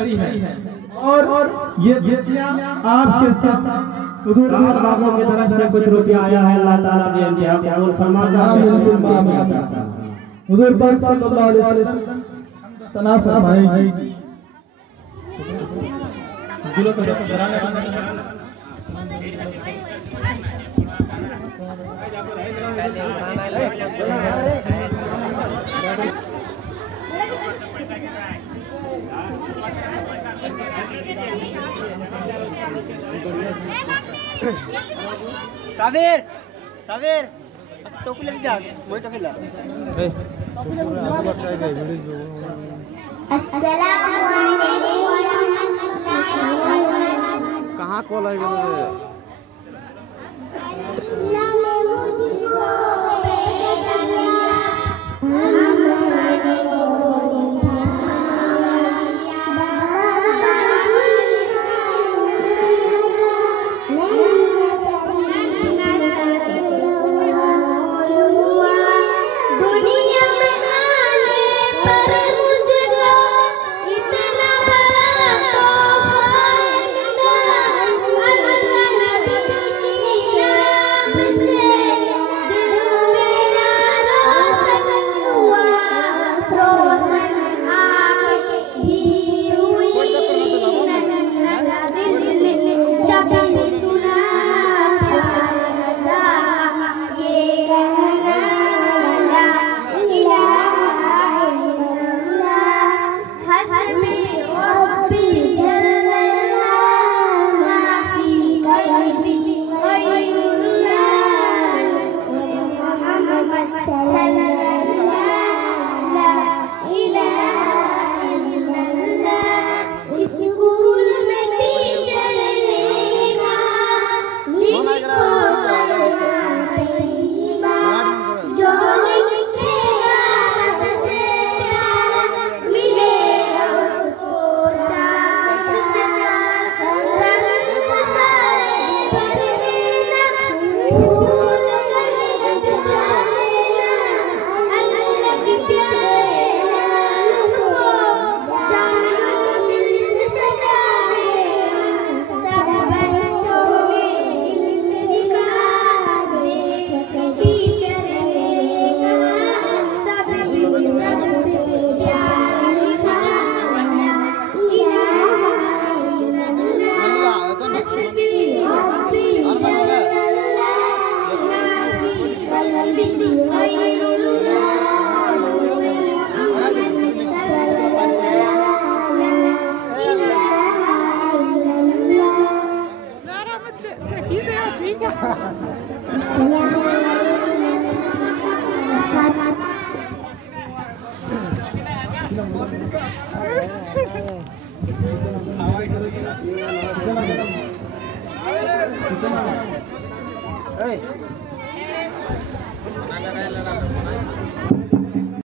खड़ी है और ये आपके साथ हुजूर बाबू की तरफ से कुछ रुपया आया है, अल्लाह ताला भी इंतहा कबूल फरमाता है। हुजूर पाक सल्लल्लाहु अलैहि वसल्लम सना फरमाएगी दिलों को डराने सावेर सावेर टोपी लेके जा वही टोपी ला कहाँ कॉल है Hey.